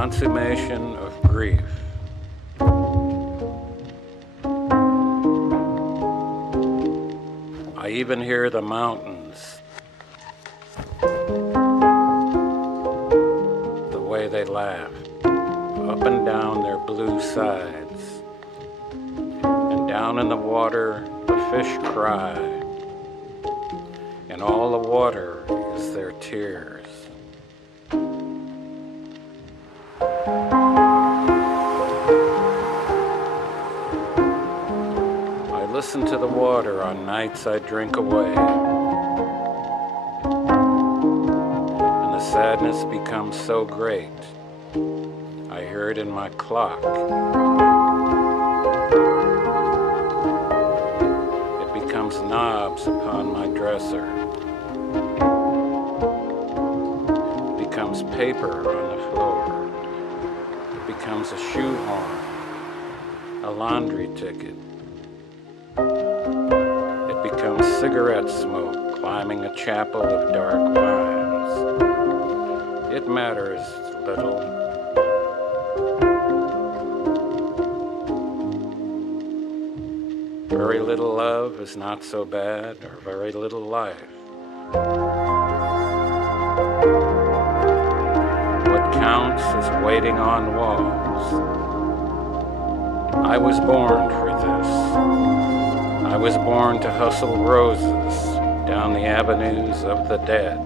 consummation of grief. I even hear the mountains, the way they laugh, up and down their blue sides. And down in the water, the fish cry, and all the water is their tears. I listen to the water on nights I drink away, and the sadness becomes so great, I hear it in my clock. It becomes knobs upon my dresser. It becomes paper on the floor. It becomes a shoehorn, a laundry ticket. It becomes cigarette smoke climbing a chapel of dark vines. It matters little. Very little love is not so bad, or very little life. What counts is waiting on walls. I was born for this. I was born to hustle roses down the avenues of the dead.